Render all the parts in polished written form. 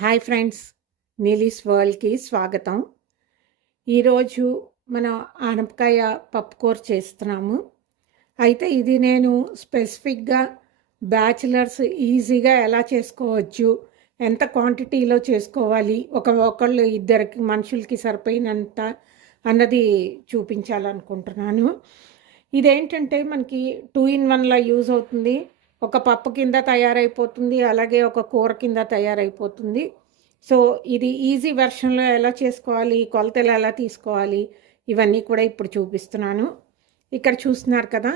Hi friends, నీలీస్ వరల్డ్కి స్వాగతం. ఈరోజు మనం ఆనపకాయ పప్పుకూర చేస్తున్నాము. అయితే ఇది నేను స్పెసిఫిక్గా బ్యాచిలర్స్ ఈజీగా ఎలా చేసుకోవచ్చు, ఎంత క్వాంటిటీలో చేసుకోవాలి, ఒకళ్ళు ఇద్దరికి మనుషులకి సరిపోయినంత అన్నది చూపించాలనుకుంటున్నాను. ఇదేంటంటే మనకి 2 in 1లా యూజ్ అవుతుంది. ఒక పప్పు కింద తయారైపోతుంది, అలాగే ఒక కూర కింద తయారైపోతుంది. సో ఇది ఈజీ వెర్షన్లో ఎలా చేసుకోవాలి, కొలతలు ఎలా తీసుకోవాలి, ఇవన్నీ కూడా ఇప్పుడు చూపిస్తున్నాను. ఇక్కడ చూస్తున్నారు కదా,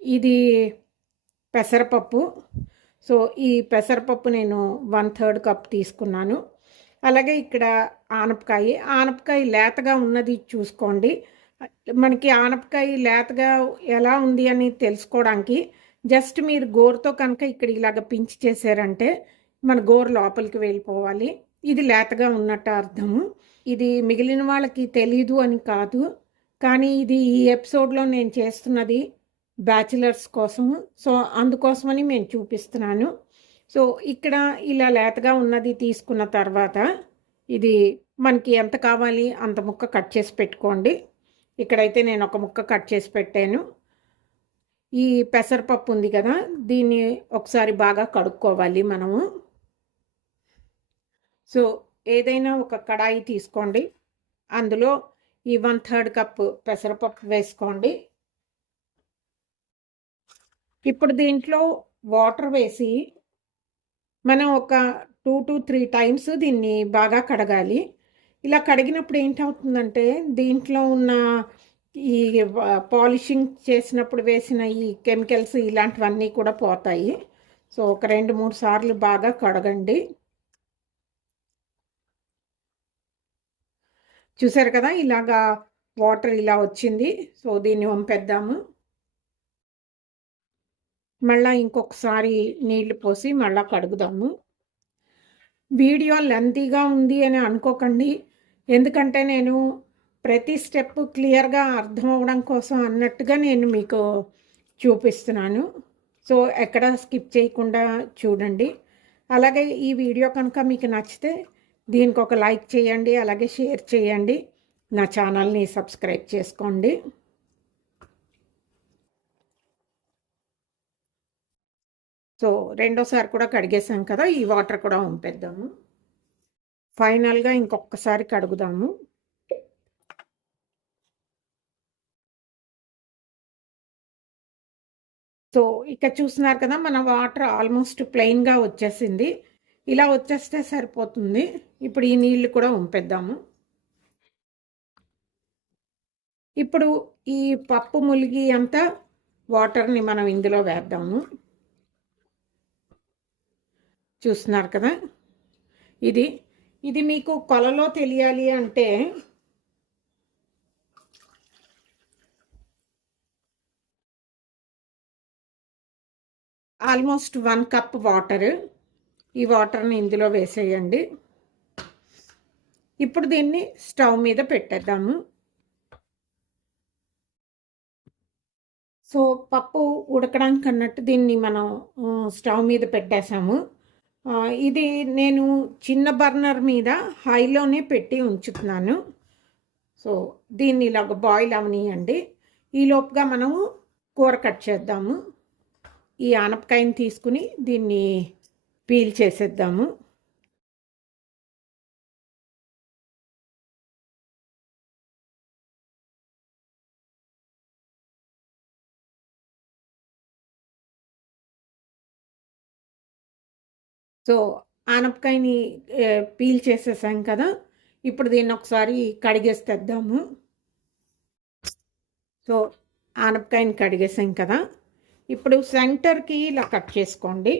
ఇది పెసరపప్పు. సో ఈ పెసరపప్పు నేను 1/3 కప్ తీసుకున్నాను. అలాగే ఇక్కడ ఆనపకాయ లేతగా ఉన్నది చూసుకోండి. మనకి ఆనపకాయ లేతగా ఎలా ఉంది అని తెలుసుకోవడానికి జస్ట్ మీరు గోరుతో కనుక ఇక్కడ ఇలాగ పించి చేశారంటే మన గోరు లోపలికి వెళ్ళిపోవాలి. ఇది లేతగా ఉన్నట్టు అర్థము. ఇది మిగిలిన వాళ్ళకి తెలీదు అని కాదు, కానీ ఇది ఈ ఎపిసోడ్లో నేను చేస్తున్నది బ్యాచిలర్స్ కోసము. సో అందుకోసమని నేను చూపిస్తున్నాను. సో ఇక్కడ ఇలా లేతగా ఉన్నది తీసుకున్న తర్వాత ఇది మనకి ఎంత కావాలి అంత ముక్క కట్ చేసి పెట్టుకోండి. ఇక్కడైతే నేను ఒక ముక్క కట్ చేసి పెట్టాను. ఈ పెసరపప్పు ఉంది కదా, దీన్ని ఒకసారి బాగా కడుక్కోవాలి మనము. సో ఏదైనా ఒక కడాయి తీసుకోండి, అందులో ఈ 1/3 కప్పు పెసరపప్పు వేసుకోండి. ఇప్పుడు దీంట్లో వాటర్ వేసి మనం ఒక 2 to 3 టైమ్స్ దీన్ని బాగా కడగాలి. ఇలా కడిగినప్పుడు ఏంటవుతుందంటే దీంట్లో ఉన్న ఈ పాలిషింగ్ చేసినప్పుడు వేసిన ఈ కెమికల్స్ ఇలాంటివన్నీ కూడా పోతాయి. సో ఒక 2-3 సార్లు బాగా కడగండి. చూసారు కదా, ఇలాగా వాటర్ ఇలా వచ్చింది. సో దీన్ని వంపేద్దాము. మళ్ళీ ఇంకొకసారి నీళ్లు పోసి మళ్ళీ కడుగుదాము. వీడియో లెంతీగా ఉంది అని అనుకోకండి, ఎందుకంటే నేను ప్రతి స్టెప్ క్లియర్గా అర్థం అవ్వడం కోసం అన్నట్టుగా నేను మీకు చూపిస్తున్నాను. సో ఎక్కడ స్కిప్ చేయకుండా చూడండి. అలాగే ఈ వీడియో కనుక మీకు నచ్చితే దీనికి ఒక లైక్ చేయండి, అలాగే షేర్ చేయండి, నా ఛానల్ని సబ్స్క్రైబ్ చేసుకోండి. సో రెండోసారి కూడా కడిగేసాం కదా, ఈ వాటర్ కూడా వంపేద్దాము. ఫైనల్గా ఇంకొకసారి కడుగుదాము. సో ఇక్కడ చూస్తున్నారు కదా, మన వాటర్ ఆల్మోస్ట్ ప్లెయిన్గా వచ్చేసింది. ఇలా వచ్చేస్తే సరిపోతుంది. ఇప్పుడు ఈ నీళ్లు కూడా వంపేద్దాము. ఇప్పుడు ఈ పప్పు ములిగి అంతా వాటర్ని మనం ఇందులో వేద్దాము. చూస్తున్నారు కదా, ఇది మీకు కొలలో తెలియాలి అంటే ఆల్మోస్ట్ 1 కప్ వాటర్. ఈ వాటర్ని ఇందులో వేసేయండి. ఇప్పుడు దీన్ని స్టవ్ మీద పెట్టేద్దాము. సో పప్పు ఉడకడానికి అన్నట్టు దీన్ని మనం స్టవ్ మీద పెట్టేసాము. ఇది నేను చిన్న బర్నర్ మీద హైలోనే పెట్టి ఉంచుతున్నాను. సో దీన్ని ఇలాగ బాయిల్ అవనియండి. ఈ లోపుగా మనము కూర కట్ చేద్దాము. ఈ ఆనపకాయని తీసుకుని దీన్ని పీల్ చేసేద్దాము. సో ఆనపకాయని పీల్ చేసేసాం కదా, ఇప్పుడు దీన్ని ఒకసారి కడిగేసి తెద్దాము. సో ఆనపకాయని కడిగేసాం కదా, ఇప్పుడు సెంటర్కి ఇలా కట్ చేసుకోండి.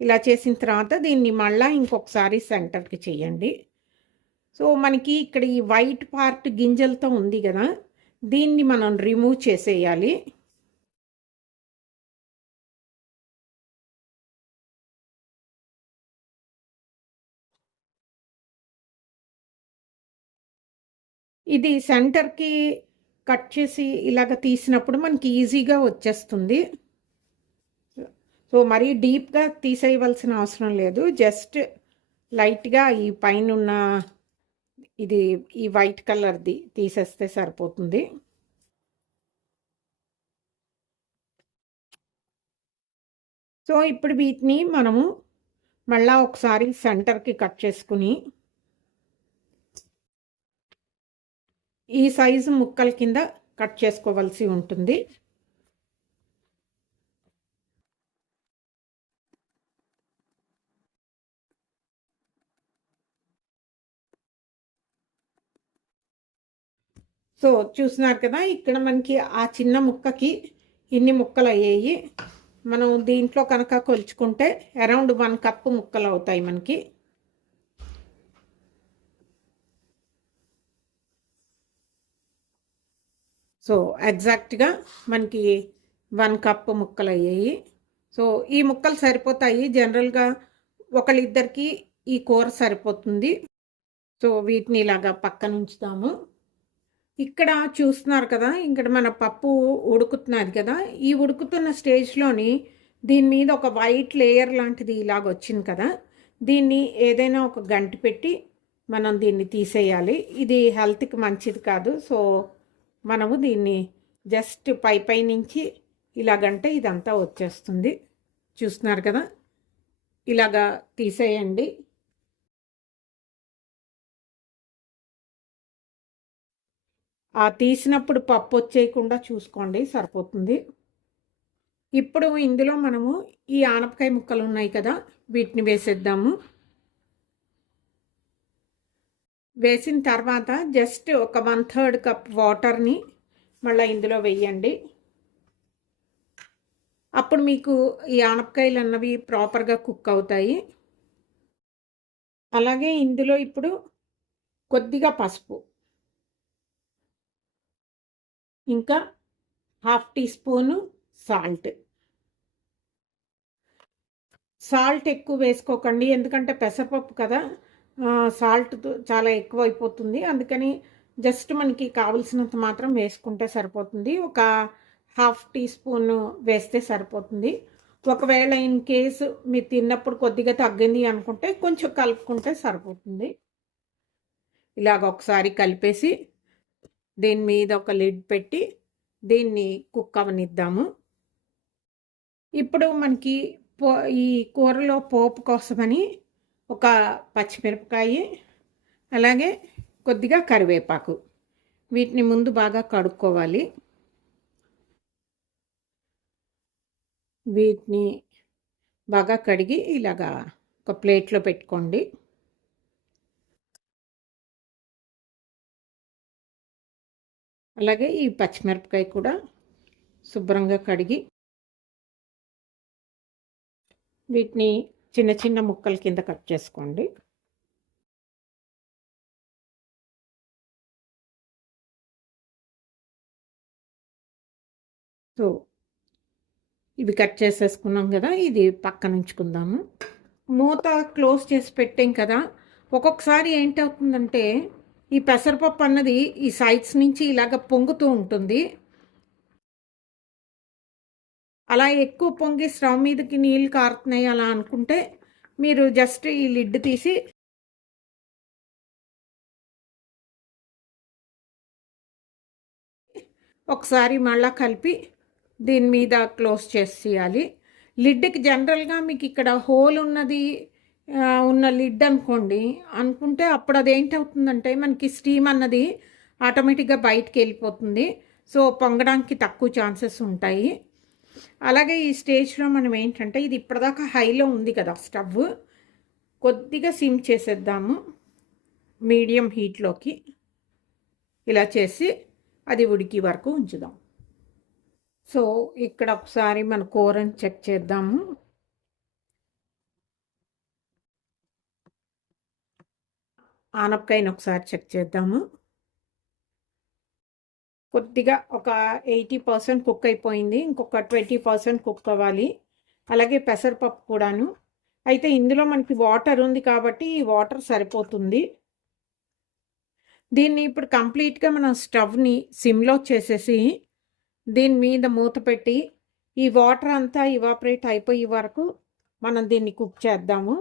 ఇలా చేసిన తర్వాత దీన్ని మళ్ళీ ఇంకొకసారి సెంటర్కి చేయండి. సో మనకి ఇక్కడ ఈ వైట్ పార్ట్ గింజలతో ఉంది కదా, దీన్ని మనం రిమూవ్ చేసేయాలి. ఇది సెంటర్కి కట్ చేసి ఇలాగ తీసినప్పుడు మనకి ఈజీగా వచ్చేస్తుంది. సో మరీ డీప్గా తీసేయవలసిన అవసరం లేదు, జస్ట్ లైట్గా ఈ పైనున్న ఇది ఈ వైట్ కలర్ది తీసేస్తే సరిపోతుంది. సో ఇప్పుడు వీటిని మనము మళ్ళా ఒకసారి సెంటర్కి కట్ చేసుకుని ఈ సైజు ముక్కల కింద కట్ చేసుకోవాల్సి ఉంటుంది. సో చూస్తున్నారు కదా, ఇక్కడ మనకి ఆ చిన్న ముక్కకి ఇన్ని ముక్కలు అయ్యాయి. మనం దీంట్లో కనుక కొలుచుకుంటే అరౌండ్ 1 కప్పు ముక్కలు అవుతాయి మనకి. సో ఎగ్జాక్ట్గా మనకి 1 కప్పు ముక్కలు అయ్యాయి. సో ఈ ముక్కలు సరిపోతాయి. జనరల్గా ఒకళ్ళిద్దరికి ఈ కూర సరిపోతుంది. సో వీటిని ఇలాగా పక్కన ఉంచుతాము. ఇక్కడ చూస్తున్నారు కదా, ఇక్కడ మన పప్పు ఉడుకుతున్నది కదా, ఈ ఉడుకుతున్న స్టేజ్లోని దీని మీద ఒక వైట్ లేయర్ లాంటిది ఇలాగ వచ్చింది కదా, దీన్ని ఏదైనా ఒక గంటి పెట్టి మనం దీన్ని తీసేయాలి. ఇది హెల్త్కి మంచిది కాదు. సో మనము దీన్ని జస్ట్ పై నుంచి ఇలాగంటే ఇదంతా వచ్చేస్తుంది. చూస్తున్నారు కదా, ఇలాగా తీసేయండి. ఆ తీసినప్పుడు పప్పు వచ్చేయకుండా చూసుకోండి, సరిపోతుంది. ఇప్పుడు ఇందులో మనము ఈ ఆనపకాయ ముక్కలు ఉన్నాయి కదా, వీటిని వేసేద్దాము. వేసిన తర్వాత జస్ట్ ఒక 1/3 కప్ వాటర్ని మళ్ళీ ఇందులో వేయండి. అప్పుడు మీకు ఈ ఆనపకాయలు అన్నవి ప్రాపర్గా కుక్ అవుతాయి. అలాగే ఇందులో ఇప్పుడు కొద్దిగా పసుపు, ఇంకా 1/2 టీ స్పూను సాల్ట్ ఎక్కువ వేసుకోకండి, ఎందుకంటే పెసరపప్పు కదా, సాల్ట్ చాలా ఎక్కువ అయిపోతుంది. అందుకని జస్ట్ మనకి కావలసినంత మాత్రం వేసుకుంటే సరిపోతుంది. ఒక 1/2 టీ స్పూన్ వేస్తే సరిపోతుంది. ఒకవేళ ఇన్ కేసు మీరు తిన్నప్పుడు కొద్దిగా తగ్గింది అనుకుంటే కొంచెం కలుపుకుంటే సరిపోతుంది. ఇలాగ ఒకసారి కలిపేసి దీని మీద ఒక లిడ్ పెట్టి దీన్ని కుక్ అవనిద్దాము. ఇప్పుడు మనకి ఈ కూరలో పోపు కోసమని ఒక పచ్చిమిరపకాయ, అలాగే కొద్దిగా కరివేపాకు, వీటిని ముందు బాగా కడుక్కోవాలి. వీటిని బాగా కడిగి ఇలాగా ఒక ప్లేట్లో పెట్టుకోండి. అలాగే ఈ పచ్చిమిరపకాయ కూడా శుభ్రంగా కడిగి వీటిని చిన్న చిన్న ముక్కల కింద కట్ చేసుకోండి. సో ఇవి కట్ చేసేసుకున్నాం కదా, ఇది పక్కన ఉంచుకుందాము. మూత క్లోజ్ చేసి పెట్టాం కదా, ఒక్కొక్కసారి ఏంటవుతుందంటే ఈ పెసరపప్పు అన్నది ఈ సైడ్స్ నుంచి ఇలాగ పొంగుతూ ఉంటుంది. అలా ఎక్కువ పొంగి స్టవ్ మీదకి నీళ్ళు కారుతున్నాయి అలా అనుకుంటే మీరు జస్ట్ ఈ లిడ్ తీసి ఒకసారి మళ్ళీ కలిపి దీని మీద క్లోజ్ చేసేయాలి. లిడ్కి జనరల్గా మీకు ఇక్కడ హోల్ ఉన్నది ఉన్న లిడ్ అనుకుంటే అప్పుడు అదేంటవుతుందంటే మనకి స్టీమ్ అన్నది ఆటోమేటిక్గా బయటికి వెళ్ళిపోతుంది. సో పొంగడానికి తక్కువ ఛాన్సెస్ ఉంటాయి. అలాగే ఈ స్టేజ్లో మనం ఏంటంటే ఇది ఇప్పటిదాకా హైలో ఉంది కదా స్టవ్, కొద్దిగా సిమ్ చేసేద్దాము మీడియం హీట్లోకి. ఇలా చేసి అది ఉడికి వరకు ఉంచుదాం. సో ఇక్కడ ఒకసారి మన కూరని చెక్ చేద్దాము. ఆనపకాయని ఒకసారి చెక్ చేద్దాము. కొద్దిగా ఒక 80% కుక్ అయిపోయింది, ఇంకొక 20% కుక్ అవ్వాలి. అలాగే పెసరపప్పు కూడాను. అయితే ఇందులో మనకి వాటర్ ఉంది కాబట్టి ఈ వాటర్ సరిపోతుంది. దీన్ని ఇప్పుడు కంప్లీట్గా మనం స్టవ్ని సిమ్లో చేసేసి దీని మీద మూత పెట్టి ఈ వాటర్ అంతా ఇవాపరేట్ అయిపోయే వరకు మనం దీన్ని కుక్ చేద్దాము.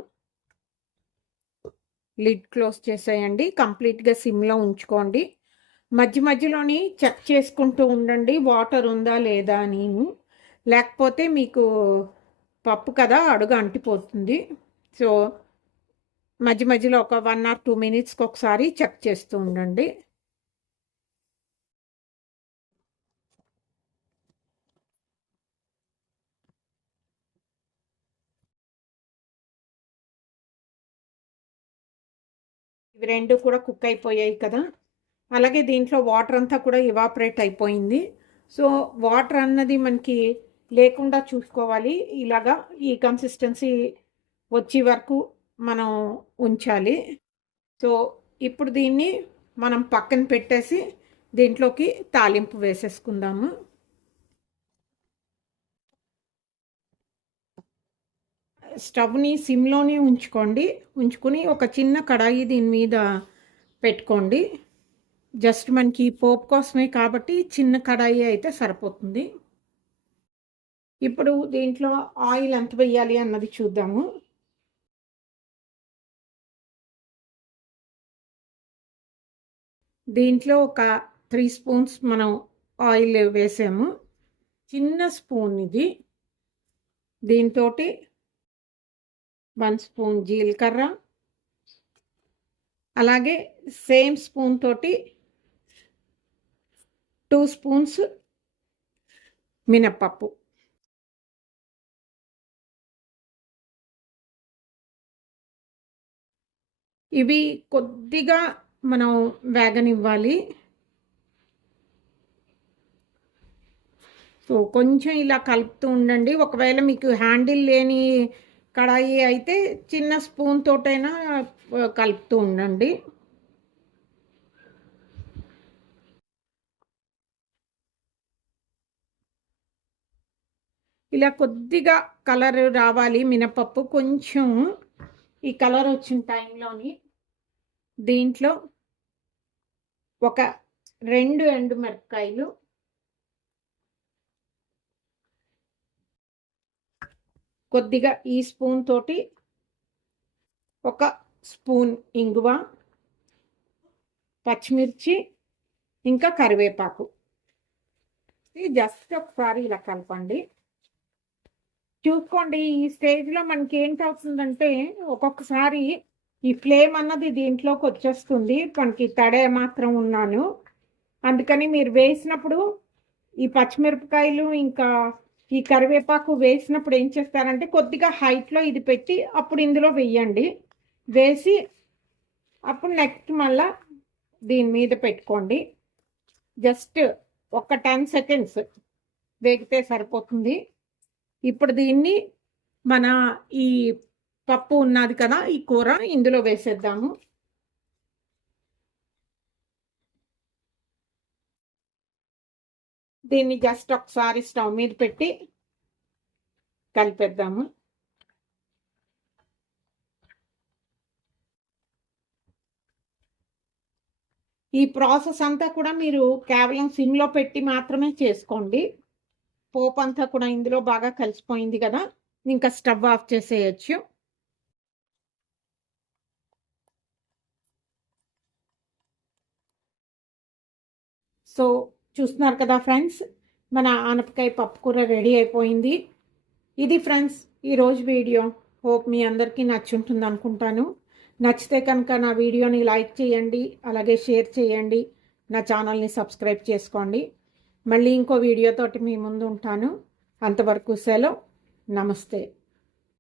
లిడ్ క్లోజ్ చేసేయండి. కంప్లీట్గా సిమ్లో ఉంచుకోండి. మధ్య మధ్యలోని చెక్ చేసుకుంటూ ఉండండి వాటర్ ఉందా లేదా అని. లేకపోతే మీకు పప్పు కదా అడుగు అంటిపోతుంది. సో మధ్య మధ్యలో ఒక 1 or 2 మినిట్స్కి ఒకసారి చెక్ చేస్తూ ఉండండి. ఇవి రెండు కూడా కుక్ అయిపోయాయి కదా. అలాగే దీంట్లో వాటర్ అంతా కూడా ఇవాపరేట్ అయిపోయింది. సో వాటర్ అన్నది మనకి లేకుండా చూసుకోవాలి. ఇలాగా ఈ కన్సిస్టెన్సీ వచ్చే వరకు మనం ఉంచాలి. సో ఇప్పుడు దీన్ని మనం పక్కన పెట్టేసి దీంట్లోకి తాలింపు వేసేసుకుందాము. స్టవ్ని సిమ్లోనే ఉంచుకొని ఒక చిన్న కడాయి దీని మీద పెట్టుకోండి. జస్ట్ మనకి పోపు కోసమే కాబట్టి చిన్న కడాయి అయితే సరిపోతుంది. ఇప్పుడు దీంట్లో ఆయిల్ ఎంత వేయాలి అన్నది చూద్దాము. దీంట్లో ఒక 3 స్పూన్స్ మనం ఆయిల్ వేసాము. చిన్న స్పూన్ ఇది. దీంతో 1 స్పూన్ జీలకర్ర, అలాగే సేమ్ స్పూన్ తోటి 2 స్పూన్స్ మినప్పప్పు. ఇవి కొద్దిగా మనం వేగనివ్వాలి. సో కొంచెం ఇలా కలుపుతూ ఉండండి. ఒకవేళ మీకు హ్యాండిల్ లేని కడాయి అయితే చిన్న స్పూన్ తోటైనా కలుపుతూ ఉండండి. ఇలా కొద్దిగా కలర్ రావాలి మినపప్పు. కొంచెం ఈ కలర్ వచ్చిన టైంలోని దీంట్లో ఒక 2 ఎండుమిరపకాయలు, కొద్దిగా ఈ స్పూన్ తోటి ఒక స్పూన్ ఇంగువ, పచ్చిమిర్చి, ఇంకా కరివేపాకు. జస్ట్ ఒకసారి ఇలా కలపండి. చూసుకోండి ఈ స్టేజ్లో మనకి ఏంటవుతుందంటే ఒక్కొక్కసారి ఈ ఫ్లేమ్ అన్నది దీంట్లోకి వచ్చేస్తుంది. మనకి తడే మాత్రం ఉన్నాను. అందుకని మీరు వేసినప్పుడు ఈ పచ్చిమిరపకాయలు ఇంకా ఈ కరివేపాకు వేసినప్పుడు ఏం చేస్తారంటే కొద్దిగా హైట్లో ఇది పెట్టి అప్పుడు ఇందులో వేయండి. వేసి అప్పుడు నెక్స్ట్ మళ్ళా దీని మీద పెట్టుకోండి. జస్ట్ ఒక 10 సెకండ్స్ వేగితే సరిపోతుంది. ఇప్పుడు దీన్ని మన ఈ పప్పు ఉన్నది కదా ఈ కూర ఇందులో వేసేద్దాము. దీన్ని జస్ట్ ఒకసారి స్టవ్ మీద పెట్టి కలిపేద్దాము. ఈ ప్రాసెస్ అంతా కూడా మీరు కేవలం సిమ్లో పెట్టి మాత్రమే చేసుకోండి. పోపు అంతా కూడా ఇందులో బాగా కలిసిపోయింది కదా. ఇంకా స్టవ్ ఆఫ్ చేసేయచ్చు. సో చూస్తున్నారు కదా ఫ్రెండ్స్, మన ఆనపకాయ పప్పు కూర రెడీ అయిపోయింది. ఇది ఫ్రెండ్స్ ఈరోజు వీడియో. హోప్ మీ అందరికీ నచ్చుంటుంది అనుకుంటాను. నచ్చితే కనుక నా వీడియోని లైక్ చేయండి, అలాగే షేర్ చేయండి, నా ఛానల్ని సబ్స్క్రైబ్ చేసుకోండి. మళ్ళీ ఇంకో వీడియోతోటి మీ ముందు ఉంటాను. అంతవరకు సెలవు. నమస్తే.